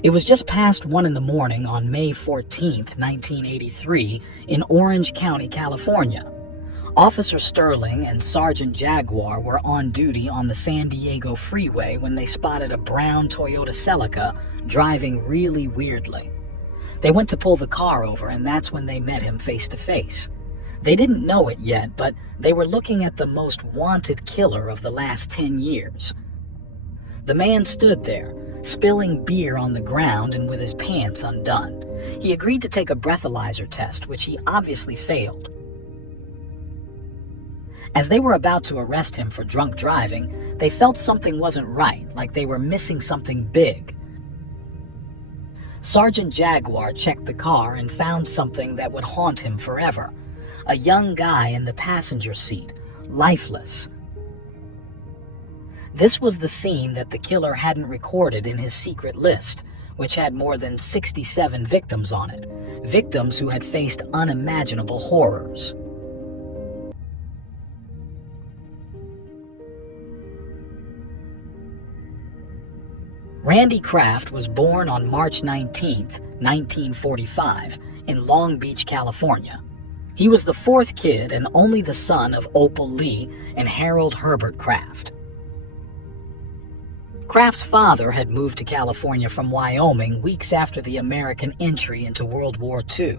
It was just past 1 in the morning on May 14th, 1983, in Orange County, California. Officer Sterling and Sergeant Jaguar were on duty on the San Diego freeway when they spotted a brown Toyota Celica driving really weirdly. They went to pull the car over, and that's when they met him face to face. They didn't know it yet, but they were looking at the most wanted killer of the last 10 years. The man stood there, spilling beer on the ground and with his pants undone. He agreed to take a breathalyzer test, which he obviously failed. As they were about to arrest him for drunk driving, they felt something wasn't right, like they were missing something big. Sergeant Jaguar checked the car and found something that would haunt him forever. A young guy in the passenger seat, lifeless. This was the scene that the killer hadn't recorded in his secret list, which had more than 67 victims on it, victims who had faced unimaginable horrors. Randy Kraft was born on March 19, 1945, in Long Beach, California. He was the fourth kid and only the son of Opal Lee and Harold Herbert Kraft. Kraft's father had moved to California from Wyoming weeks after the American entry into World War II.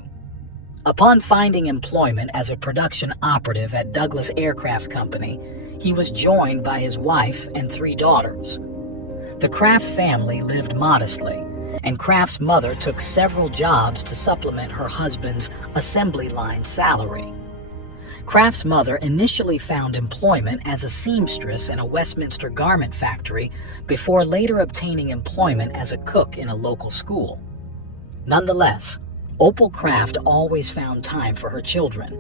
Upon finding employment as a production operative at Douglas Aircraft Company, he was joined by his wife and 3 daughters. The Kraft family lived modestly, and Kraft's mother took several jobs to supplement her husband's assembly line salary. Kraft's mother initially found employment as a seamstress in a Westminster garment factory before later obtaining employment as a cook in a local school. Nonetheless, Opal Kraft always found time for her children.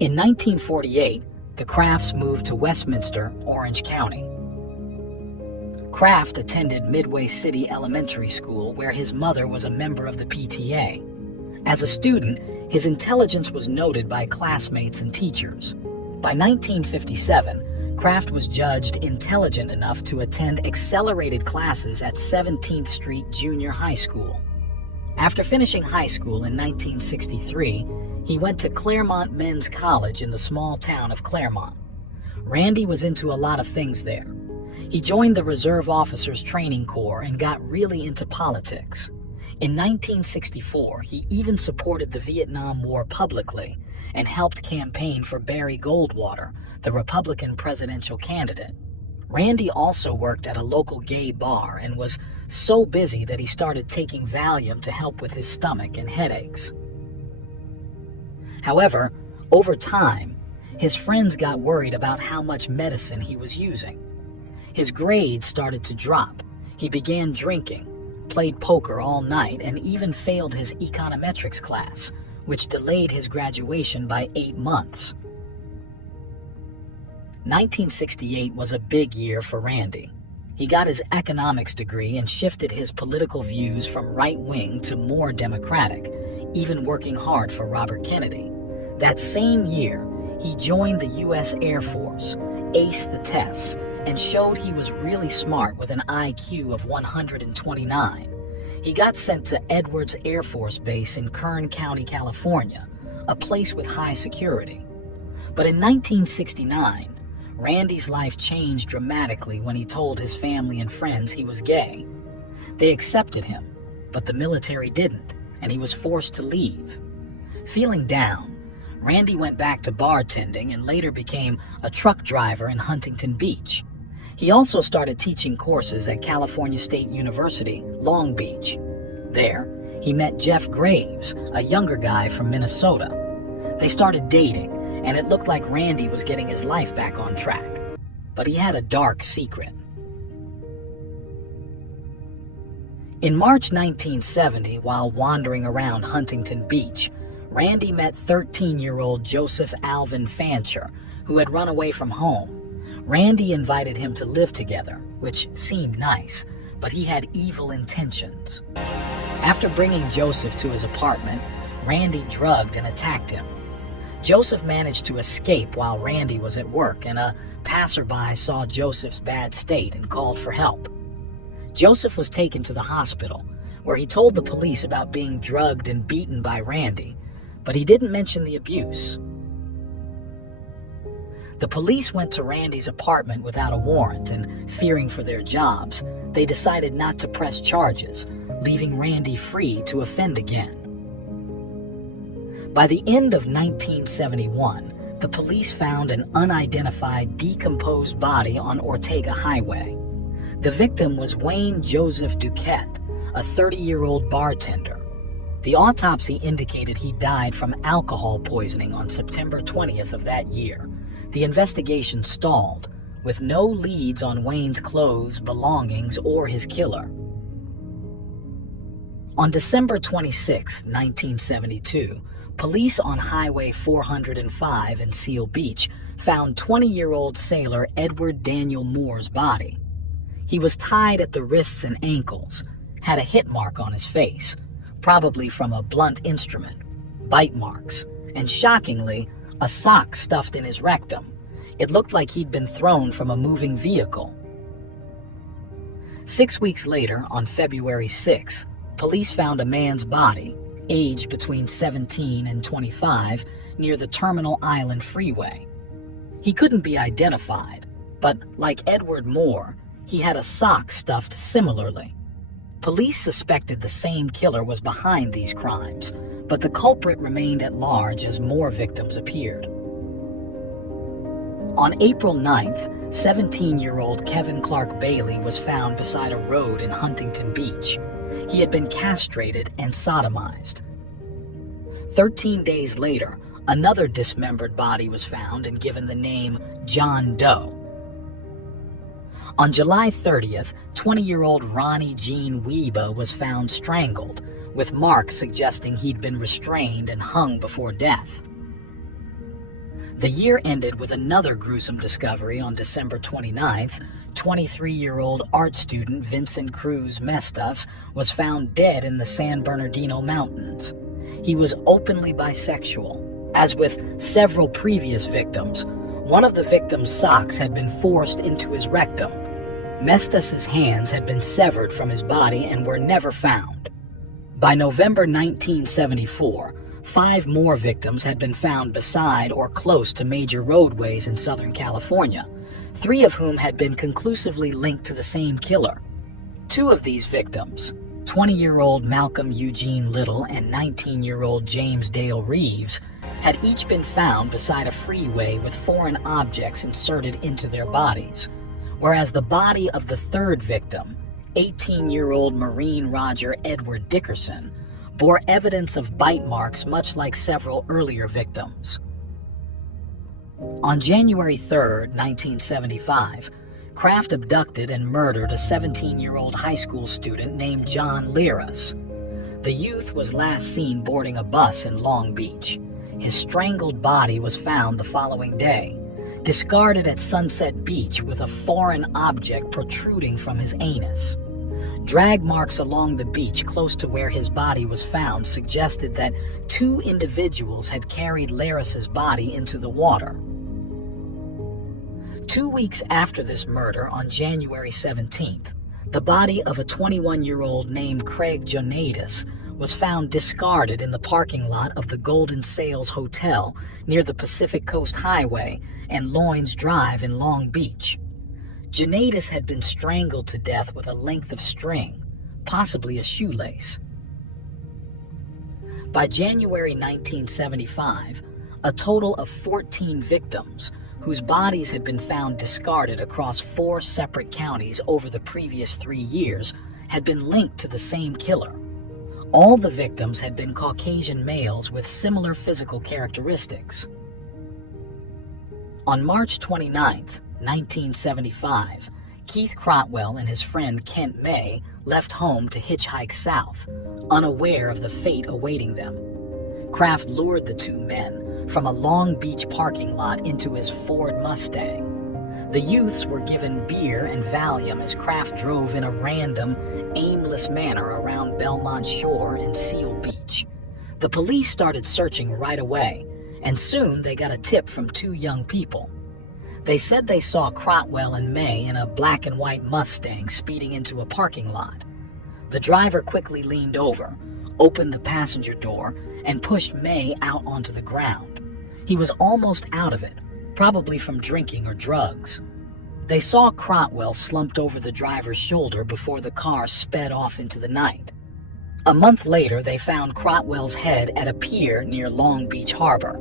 In 1948, the Krafts moved to Westminster, Orange County. Kraft attended Midway City Elementary School, where his mother was a member of the PTA. As a student, his intelligence was noted by classmates and teachers. By 1957, Kraft was judged intelligent enough to attend accelerated classes at 17th Street Junior High School. After finishing high school in 1963, he went to Claremont Men's College in the small town of Claremont. Randy was into a lot of things there. He joined the Reserve Officers Training Corps and got really into politics. In 1964, he even supported the Vietnam War publicly and helped campaign for Barry Goldwater, the Republican presidential candidate. Randy also worked at a local gay bar and was so busy that he started taking Valium to help with his stomach and headaches. However, over time, his friends got worried about how much medicine he was using. His grades started to drop. He began drinking, played poker all night, and even failed his econometrics class, which delayed his graduation by 8 months. 1968 was a big year for Randy. He got his economics degree and shifted his political views from right-wing to more democratic, even working hard for Robert Kennedy. That same year, he joined the U.S. Air Force, aced the tests, and showed he was really smart with an IQ of 129. He got sent to Edwards Air Force Base in Kern County, California, a place with high security. But in 1969, Randy's life changed dramatically when he told his family and friends he was gay. They accepted him, but the military didn't, and he was forced to leave. Feeling down, Randy went back to bartending and later became a truck driver in Huntington Beach. He also started teaching courses at California State University, Long Beach. There, he met Jeff Graves, a younger guy from Minnesota. They started dating, and it looked like Randy was getting his life back on track. But he had a dark secret. In March 1970, while wandering around Huntington Beach, Randy met 13-year-old Joseph Alvin Fancher, who had run away from home. Randy invited him to live together, which seemed nice, but he had evil intentions. After bringing Joseph to his apartment, Randy drugged and attacked him. Joseph managed to escape while Randy was at work, and a passerby saw Joseph's bad state and called for help. Joseph was taken to the hospital, where he told the police about being drugged and beaten by Randy, but he didn't mention the abuse. The police went to Randy's apartment without a warrant, and fearing for their jobs, they decided not to press charges, leaving Randy free to offend again. By the end of 1971, the police found an unidentified, decomposed body on Ortega Highway. The victim was Wayne Joseph Duquette, a 30-year-old bartender. The autopsy indicated he died from alcohol poisoning on September 20th of that year. The investigation stalled, with no leads on Wayne's clothes, belongings, or his killer. On December 26, 1972, police on Highway 405 in Seal Beach found 20-year-old sailor Edward Daniel Moore's body. He was tied at the wrists and ankles, had a hit mark on his face, probably from a blunt instrument, bite marks, and shockingly, a sock stuffed in his rectum. It looked like he'd been thrown from a moving vehicle. 6 weeks later, on February 6th, police found a man's body, aged between 17 and 25, near the Terminal Island Freeway. He couldn't be identified, but like Edward Moore, he had a sock stuffed similarly. Police suspected the same killer was behind these crimes, but the culprit remained at large as more victims appeared. On April 9th, 17-year-old Kevin Clark Bailey was found beside a road in Huntington Beach. He had been castrated and sodomized. 13 days later, another dismembered body was found and given the name John Doe. On July 30th, 20-year-old Ronnie Jean Wiebe was found strangled, with marks suggesting he'd been restrained and hung before death. The year ended with another gruesome discovery on December 29th. 23-year-old art student Vincent Cruz Mestas was found dead in the San Bernardino Mountains. He was openly bisexual. As with several previous victims, one of the victim's socks had been forced into his rectum. Mestas's hands had been severed from his body and were never found. By November 1974, 5 more victims had been found beside or close to major roadways in Southern California, 3 of whom had been conclusively linked to the same killer. 2 of these victims, 20-year-old Malcolm Eugene Little and 19-year-old James Dale Reeves, had each been found beside a freeway with foreign objects inserted into their bodies, whereas the body of the 3rd victim, 18-year-old Marine Roger Edward Dickerson, bore evidence of bite marks much like several earlier victims. On January 3, 1975, Kraft abducted and murdered a 17-year-old high school student named John Liras. The youth was last seen boarding a bus in Long Beach. His strangled body was found the following day, discarded at Sunset Beach with a foreign object protruding from his anus. Drag marks along the beach close to where his body was found suggested that 2 individuals had carried Larris's body into the water. 2 weeks after this murder, on January 17th, the body of a 21-year-old named Craig Jonadis was found discarded in the parking lot of the Golden Sails Hotel near the Pacific Coast Highway and Loynes Drive in Long Beach. Jonadis had been strangled to death with a length of string, possibly a shoelace. By January 1975, a total of 14 victims, whose bodies had been found discarded across 4 separate counties over the previous 3 years, had been linked to the same killer. All the victims had been Caucasian males with similar physical characteristics. On March 29, 1975, Keith Crotwell and his friend Kent May left home to hitchhike south, unaware of the fate awaiting them. Kraft lured the 2 men from a Long Beach parking lot into his Ford Mustang. The youths were given beer and Valium as Kraft drove in a random, aimless manner around Belmont Shore and Seal Beach. The police started searching right away, and soon they got a tip from 2 young people. They said they saw Crotwell and May in a black and white Mustang speeding into a parking lot. The driver quickly leaned over, opened the passenger door, and pushed May out onto the ground. He was almost out of it, probably from drinking or drugs. They saw Crotwell slumped over the driver's shoulder before the car sped off into the night. A month later, they found Crotwell's head at a pier near Long Beach Harbor.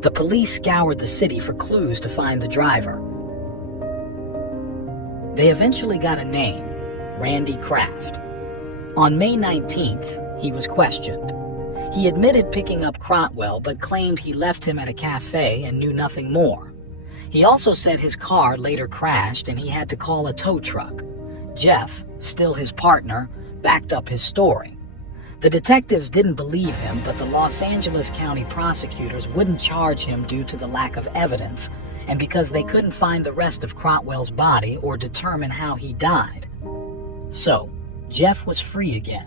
The police scoured the city for clues to find the driver. They eventually got a name, Randy Kraft. On May 19th, he was questioned. He admitted picking up Crotwell, but claimed he left him at a cafe and knew nothing more. He also said his car later crashed and he had to call a tow truck. Jeff, still his partner, backed up his story. The detectives didn't believe him, but the Los Angeles County prosecutors wouldn't charge him due to the lack of evidence and because they couldn't find the rest of Crotwell's body or determine how he died. So, Jeff was free again.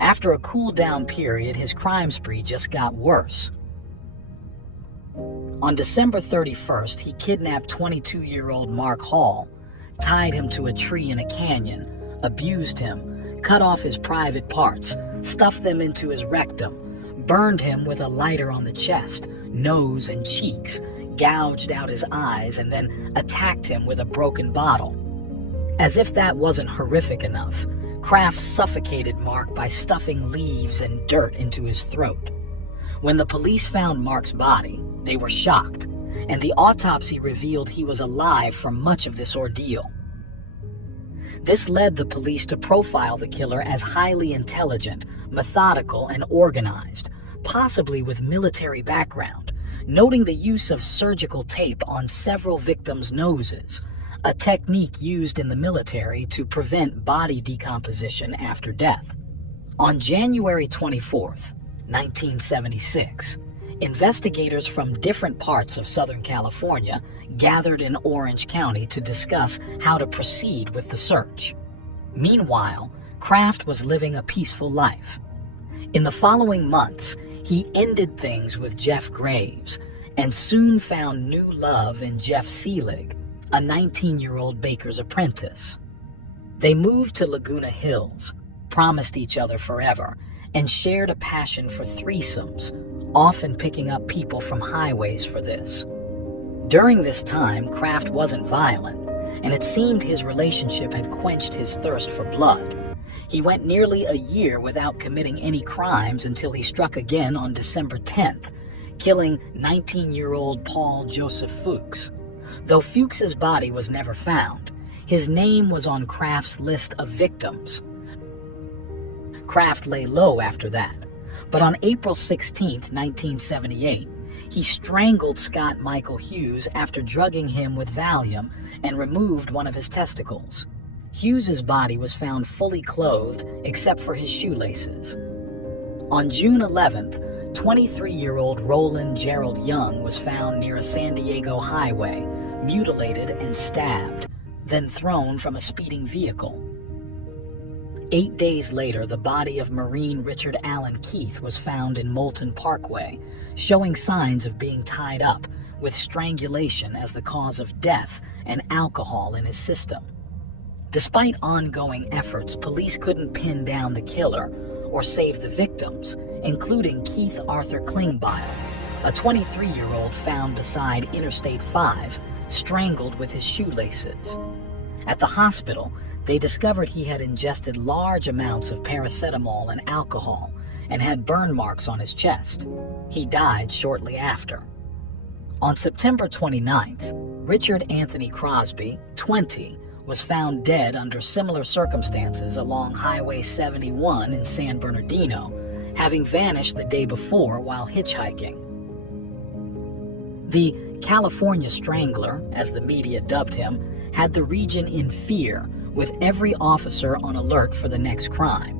After a cool-down period, his crime spree just got worse. On December 31st, he kidnapped 22-year-old Mark Hall, tied him to a tree in a canyon, abused him, cut off his private parts, stuffed them into his rectum, burned him with a lighter on the chest, nose, and cheeks, gouged out his eyes, and then attacked him with a broken bottle. As if that wasn't horrific enough, Kraft suffocated Mark by stuffing leaves and dirt into his throat. When the police found Mark's body, they were shocked, and the autopsy revealed he was alive for much of this ordeal. This led the police to profile the killer as highly intelligent, methodical, and organized, possibly with military background, noting the use of surgical tape on several victims' noses, a technique used in the military to prevent body decomposition after death. On January 24th, 1976, investigators from different parts of Southern California gathered in Orange County to discuss how to proceed with the search. Meanwhile, Kraft was living a peaceful life. In the following months, he ended things with Jeff Graves and soon found new love in Jeff Seelig, a 19-year-old baker's apprentice. They moved to Laguna Hills, promised each other forever, and shared a passion for threesomes, often picking up people from highways for this. During this time, Kraft wasn't violent, and it seemed his relationship had quenched his thirst for blood. He went nearly a year without committing any crimes until he struck again on December 10th, killing 19-year-old Paul Joseph Fuchs. Though Fuchs's body was never found, his name was on Kraft's list of victims. Kraft lay low after that, but on April 16, 1978, he strangled Scott Michael Hughes after drugging him with Valium and removed one of his testicles. Hughes's body was found fully clothed except for his shoelaces. On June 11th, 23-year-old Roland Gerald Young was found near a San Diego highway, mutilated and stabbed, then thrown from a speeding vehicle. 8 days later, the body of Marine Richard Allen Keith was found in Moulton Parkway, showing signs of being tied up, with strangulation as the cause of death and alcohol in his system. Despite ongoing efforts, police couldn't pin down the killer or save the victims, including Keith Arthur Klingbeil, a 23-year-old found beside Interstate 5, strangled with his shoelaces. At the hospital, they discovered he had ingested large amounts of paracetamol and alcohol and had burn marks on his chest. He died shortly after. On September 29th, Richard Anthony Crosby, 20, was found dead under similar circumstances along Highway 71 in San Bernardino, having vanished the day before while hitchhiking. The California Strangler, as the media dubbed him, had the region in fear, with every officer on alert for the next crime.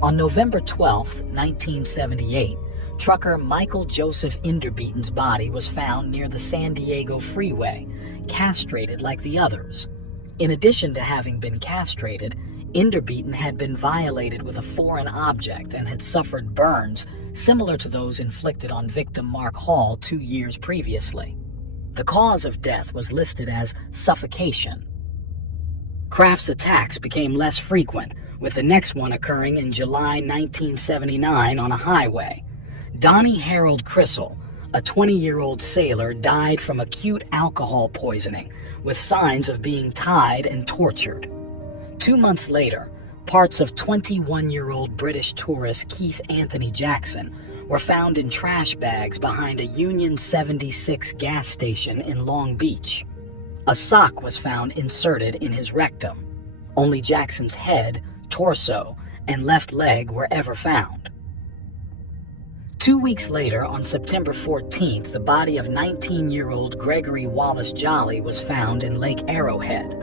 On November 12, 1978, trucker Michael Joseph Inderbeaton's body was found near the San Diego freeway, castrated like the others. In addition to having been castrated, Inderbeaton had been violated with a foreign object and had suffered burns similar to those inflicted on victim Mark Hall 2 years previously. The cause of death was listed as suffocation. Kraft's attacks became less frequent, with the next one occurring in July 1979 on a highway. Donnie Harold Crissell, a 20-year-old sailor, died from acute alcohol poisoning, with signs of being tied and tortured. 2 months later, parts of 21-year-old British tourist Keith Anthony Jackson were found in trash bags behind a Union 76 gas station in Long Beach. A sock was found inserted in his rectum. Only Jackson's head, torso, and left leg were ever found. 2 weeks later, on September 14th, the body of 19-year-old Gregory Wallace Jolly was found in Lake Arrowhead.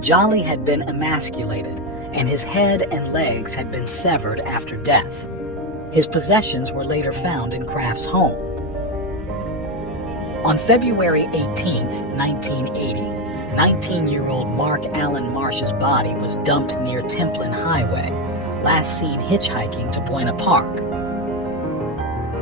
Jolly had been emasculated, and his head and legs had been severed after death. His possessions were later found in Kraft's home. On February 18, 1980, 19-year-old Mark Allen Marsh's body was dumped near Templin Highway, last seen hitchhiking to Buena Park.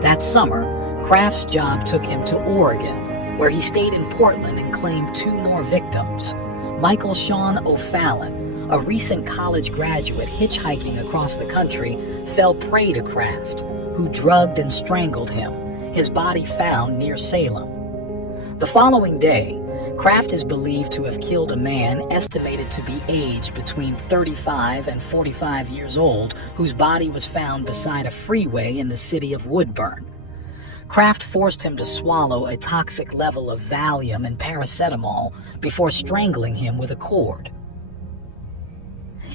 That summer, Kraft's job took him to Oregon, where he stayed in Portland and claimed 2 more victims. Michael Sean O'Fallon, a recent college graduate hitchhiking across the country, fell prey to Kraft, who drugged and strangled him, his body found near Salem. The following day, Kraft is believed to have killed a man estimated to be aged between 35 and 45 years old, whose body was found beside a freeway in the city of Woodburn. Kraft forced him to swallow a toxic level of Valium and paracetamol before strangling him with a cord.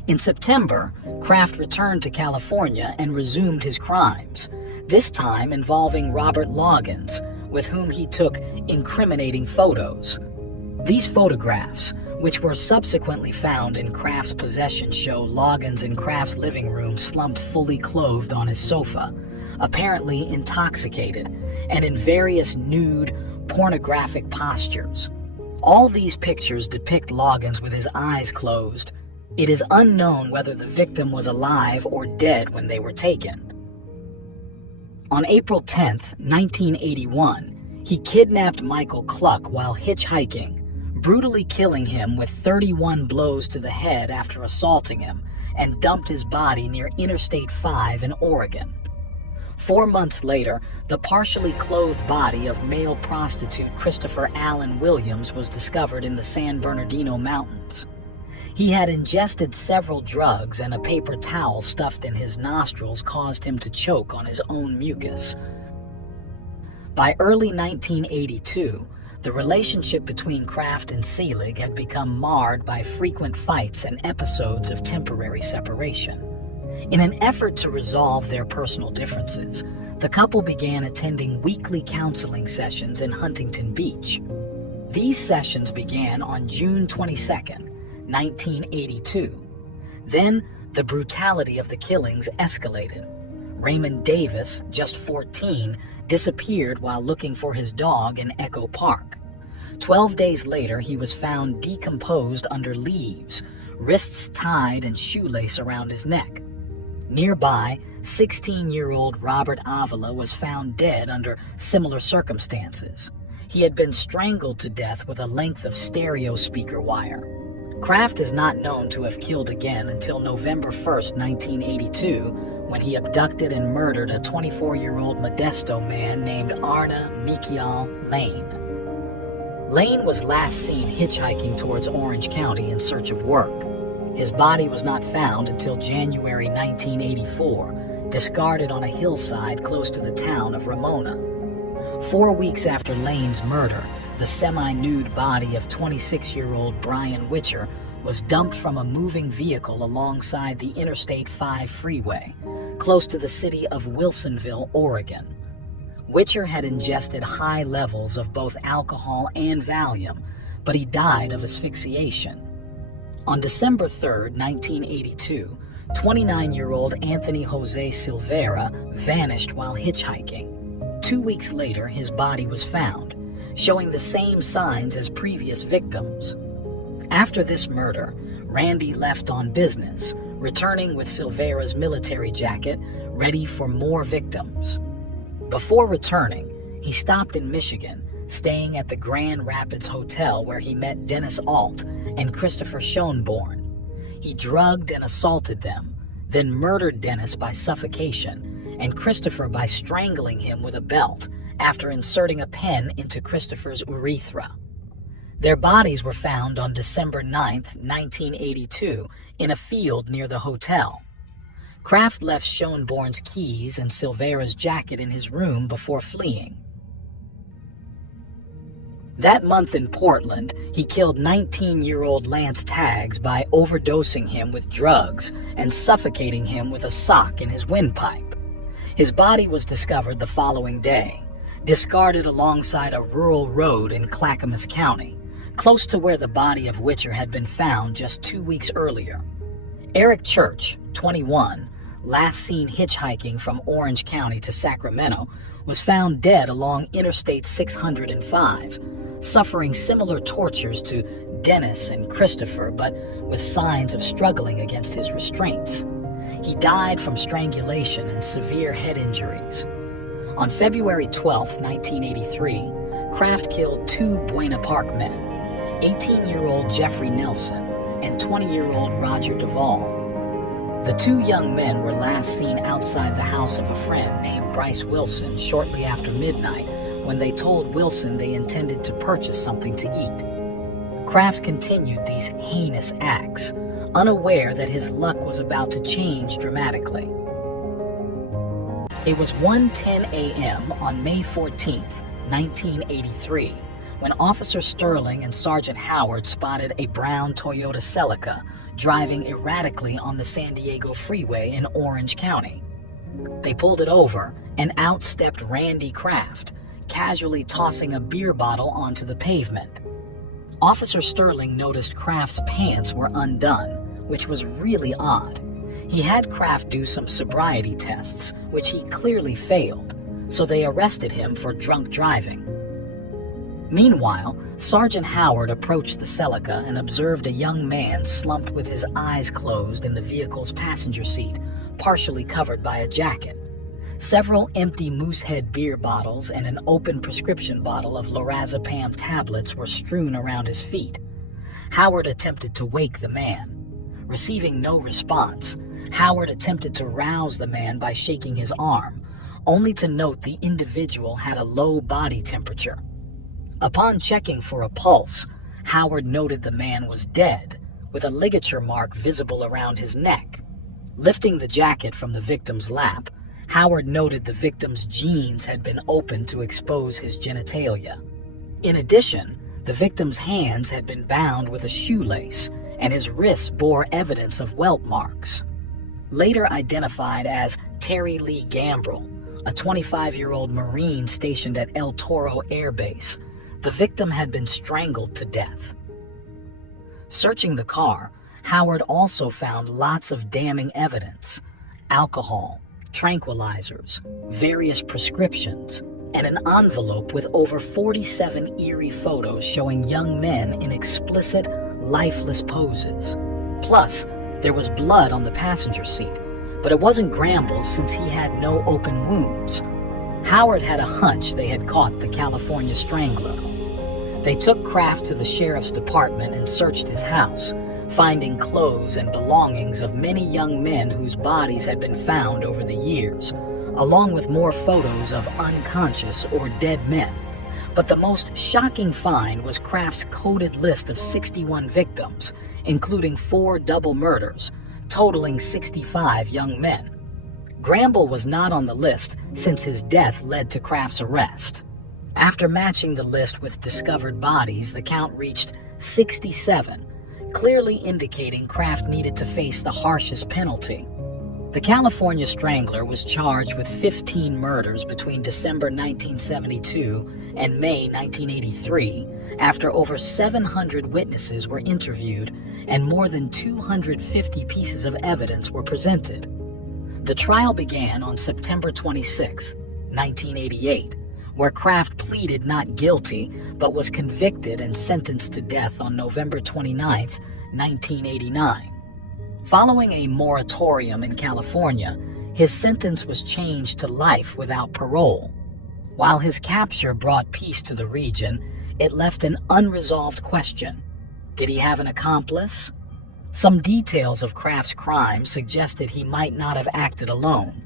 In September, Kraft returned to California and resumed his crimes, this time involving Robert Loggins, with whom he took incriminating photos. These photographs, which were subsequently found in Kraft's possession, show Loggins in Kraft's living room slumped fully clothed on his sofa, apparently intoxicated, and in various nude, pornographic postures. All these pictures depict Loggins with his eyes closed. It is unknown whether the victim was alive or dead when they were taken. On April 10, 1981, he kidnapped Michael Cluck while hitchhiking, brutally killing him with 31 blows to the head after assaulting him, and dumped his body near Interstate 5 in Oregon. 4 months later, the partially clothed body of male prostitute Christopher Allen Williams was discovered in the San Bernardino Mountains. He had ingested several drugs, and a paper towel stuffed in his nostrils caused him to choke on his own mucus. By early 1982, the relationship between Kraft and Selig had become marred by frequent fights and episodes of temporary separation. In an effort to resolve their personal differences, the couple began attending weekly counseling sessions in Huntington Beach. These sessions began on June 22, 1982. Then, the brutality of the killings escalated. Raymond Davis, just 14, disappeared while looking for his dog in Echo Park. 12 days later, he was found decomposed under leaves, wrists tied and shoelace around his neck. Nearby, 16-year-old Robert Avila was found dead under similar circumstances. He had been strangled to death with a length of stereo speaker wire. Kraft is not known to have killed again until November 1, 1982, when he abducted and murdered a 24-year-old Modesto man named Arna Mikial Lane. Lane was last seen hitchhiking towards Orange County in search of work. His body was not found until January 1984, discarded on a hillside close to the town of Ramona. 4 weeks after Lane's murder, the semi-nude body of 26-year-old Brian Witcher was dumped from a moving vehicle alongside the Interstate 5 freeway, close to the city of Wilsonville, Oregon. Witcher had ingested high levels of both alcohol and Valium, but he died of asphyxiation. On December 3, 1982, 29-year-old Anthony Jose Silvera vanished while hitchhiking. 2 weeks later, his body was found, showing the same signs as previous victims. After this murder, Randy left on business, returning with Silvera's military jacket, ready for more victims. Before returning, he stopped in Michigan, staying at the Grand Rapids Hotel where he met Dennis Alt and Christopher Schoenborn. He drugged and assaulted them, then murdered Dennis by suffocation and Christopher by strangling him with a belt after inserting a pen into Christopher's urethra. Their bodies were found on December 9, 1982, in a field near the hotel. Kraft left Schoenborn's keys and Silvera's jacket in his room before fleeing. That month in Portland, he killed 19-year-old Lance Taggs by overdosing him with drugs and suffocating him with a sock in his windpipe. His body was discovered the following day, discarded alongside a rural road in Clackamas County, close to where the body of Witcher had been found just 2 weeks earlier. Eric Church, 21, last seen hitchhiking from Orange County to Sacramento, was found dead along Interstate 605, suffering similar tortures to Dennis and Christopher, but with signs of struggling against his restraints. He died from strangulation and severe head injuries. On February 12, 1983, Kraft killed 2 Buena Park men, 18-year-old Jeffrey Nelson and 20-year-old Roger Duvall. The 2 young men were last seen outside the house of a friend named Bryce Wilson shortly after midnight when they told Wilson they intended to purchase something to eat. Kraft continued these heinous acts, unaware that his luck was about to change dramatically. It was 1:10 a.m. on May 14, 1983, when Officer Sterling and Sergeant Howard spotted a brown Toyota Celica driving erratically on the San Diego freeway in Orange County. They pulled it over, and out stepped Randy Kraft, casually tossing a beer bottle onto the pavement. Officer Sterling noticed Kraft's pants were undone, which was really odd. He had Kraft do some sobriety tests, which he clearly failed, so they arrested him for drunk driving. Meanwhile, Sergeant Howard approached the Celica and observed a young man slumped with his eyes closed in the vehicle's passenger seat, partially covered by a jacket. Several empty Moosehead beer bottles and an open prescription bottle of lorazepam tablets were strewn around his feet. Howard attempted to wake the man. Receiving no response, Howard attempted to rouse the man by shaking his arm, only to note the individual had a low body temperature. Upon checking for a pulse, Howard noted the man was dead, with a ligature mark visible around his neck. Lifting the jacket from the victim's lap, Howard noted the victim's jeans had been opened to expose his genitalia. In addition, the victim's hands had been bound with a shoelace, and his wrists bore evidence of welt marks. Later identified as Terry Lee Gambrell, a 25-year-old Marine stationed at El Toro Air Base, the victim had been strangled to death. Searching the car, Howard also found lots of damning evidence: alcohol, tranquilizers, various prescriptions, and an envelope with over 47 eerie photos showing young men in explicit, lifeless poses. Plus, there was blood on the passenger seat, but it wasn't Gramble's since he had no open wounds. Howard had a hunch they had caught the California Strangler. They took Kraft to the sheriff's department and searched his house, finding clothes and belongings of many young men whose bodies had been found over the years, along with more photos of unconscious or dead men. But the most shocking find was Kraft's coded list of 61 victims, including 4 double murders, totaling 65 young men. Gramble was not on the list since his death led to Kraft's arrest. After matching the list with discovered bodies, the count reached 67, clearly indicating Kraft needed to face the harshest penalty. The California Strangler was charged with 15 murders between December 1972 and May 1983, after over 700 witnesses were interviewed and more than 250 pieces of evidence were presented. The trial began on September 26, 1988, where Kraft pleaded not guilty but was convicted and sentenced to death on November 29, 1989. Following a moratorium in California, his sentence was changed to life without parole. While his capture brought peace to the region, it left an unresolved question. Did he have an accomplice? Some details of Kraft's crime suggested he might not have acted alone.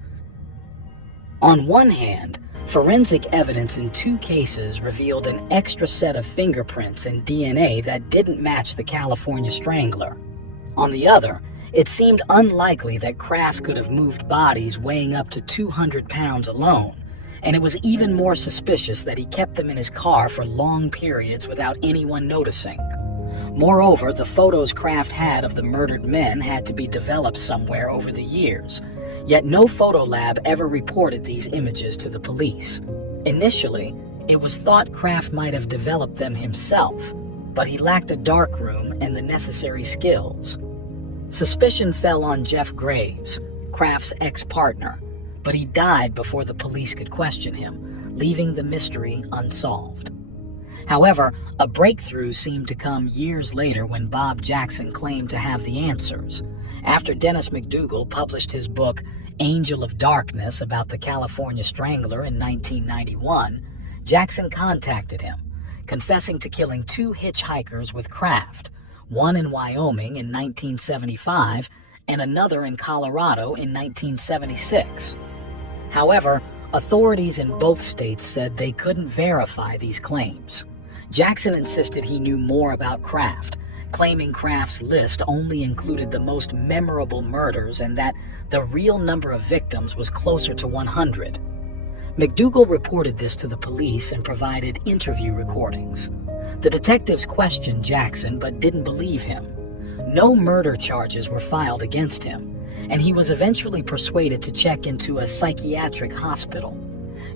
On one hand, forensic evidence in 2 cases revealed an extra set of fingerprints and DNA that didn't match the California Strangler. On the other, it seemed unlikely that Kraft could have moved bodies weighing up to 200 pounds alone, and it was even more suspicious that he kept them in his car for long periods without anyone noticing. Moreover, the photos Kraft had of the murdered men had to be developed somewhere over the years, yet no photo lab ever reported these images to the police. Initially, it was thought Kraft might have developed them himself, but he lacked a darkroom and the necessary skills. Suspicion fell on Jeff Graves, Kraft's ex-partner, but he died before the police could question him, leaving the mystery unsolved. However, a breakthrough seemed to come years later when Bob Jackson claimed to have the answers. After Dennis McDougal published his book, Angel of Darkness, about the California Strangler in 1991, Jackson contacted him, confessing to killing 2 hitchhikers with Kraft, one in Wyoming in 1975 and another in Colorado in 1976. However, authorities in both states said they couldn't verify these claims. Jackson insisted he knew more about Kraft, claiming Kraft's list only included the most memorable murders and that the real number of victims was closer to 100. McDougal reported this to the police and provided interview recordings. The detectives questioned Jackson but didn't believe him. No murder charges were filed against him, and he was eventually persuaded to check into a psychiatric hospital.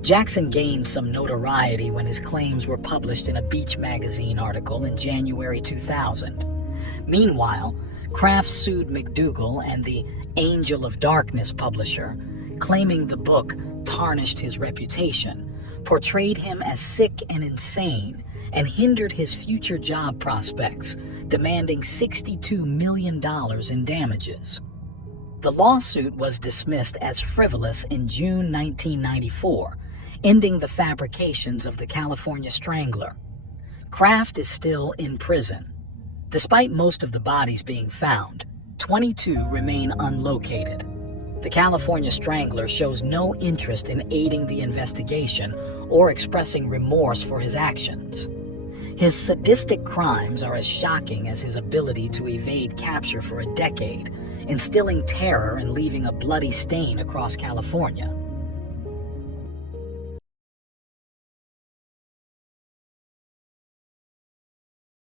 Jackson gained some notoriety when his claims were published in a Beach magazine article in January 2000. Meanwhile, Kraft sued McDougal and the Angel of Darkness publisher, claiming the book tarnished his reputation, portrayed him as sick and insane, and hindered his future job prospects, demanding $62 million in damages. The lawsuit was dismissed as frivolous in June 1994, ending the fabrications of the California Strangler. Kraft is still in prison. Despite most of the bodies being found, 22 remain unlocated. The California Strangler shows no interest in aiding the investigation or expressing remorse for his actions. His sadistic crimes are as shocking as his ability to evade capture for a decade, instilling terror and leaving a bloody stain across California.